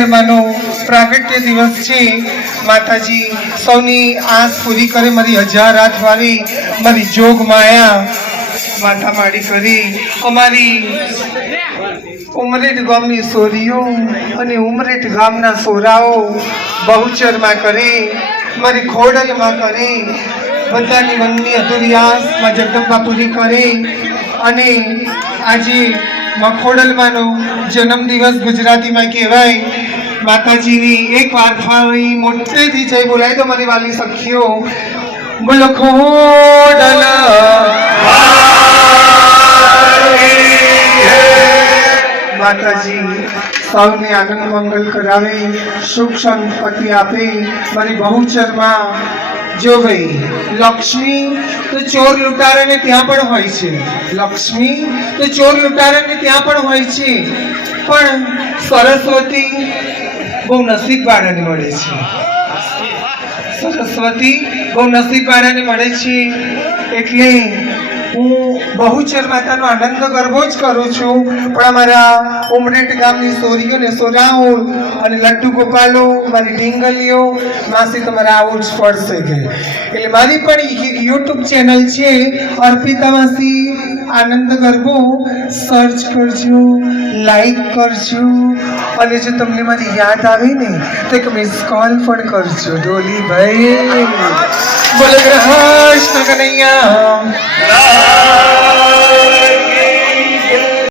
બહુચરમાનો પ્રાગટ્ય દિવસ છે। માતાજી સૌની આસ પૂરી કરે। મારી 1000 રાત વાળી મારી જોગ માયા માતા માડી કરી। અમારી ઉમરેઠ ગામની સોરીઓ અને ઉમરેઠ ગામના સોરાઓ બહુચરમાં કરે। મારી ખોડલમાં કરે। બધાની મનની અધૂરી આસ માં જગદંબા પૂરી કરે। અને આજે ખોડલમાંનો જન્મદિવસ ગુજરાતીમાં કહેવાય। માતાજીની એક વાર ફરી મોટેથી જય બોલાય તો મારી વાલી સખીઓ બોલો ખોડલ માતાજી સૌને આનંદ મંગલ કરાવે, સુખ સંપત્તિ આપે। મારી બહુચરમાં જો ભાઈ લક્ષ્મી તો ચોર લૂંટારાને ત્યાં પણ હોય છે। લક્ષ્મી તો ચોર લૂંટારાને ત્યાં પણ હોય છે, પણ સરસ્વતી બહુ નસીબ વાળાને મળે છે। સરસ્વતી બહુ નસીબ વાળાને મળે છે। એટલે હું બહુચર માતાનો આનંદ ગરબો જ કરું છું, પણ અમારા ઉમરેઠ ગામની સોરીઓ ને સોરાઓ અને લડ્ડુ ગોપાલો, મારી ઢીંગલીઓ માસી તમારે આવું જ પડશે કે એટલે મારી પણ એક યુટ્યુબ ચેનલ છે અર્પિતા માસી આનંદ ગરબો, સર્ચ કરજો, લાઈક કરજો। અને જો તમને મારી યાદ આવે ને તો એક મિસ કોલ પણ કરજો। ડોલી ભાઈ બોલો કૃષ્ણ કનૈયા।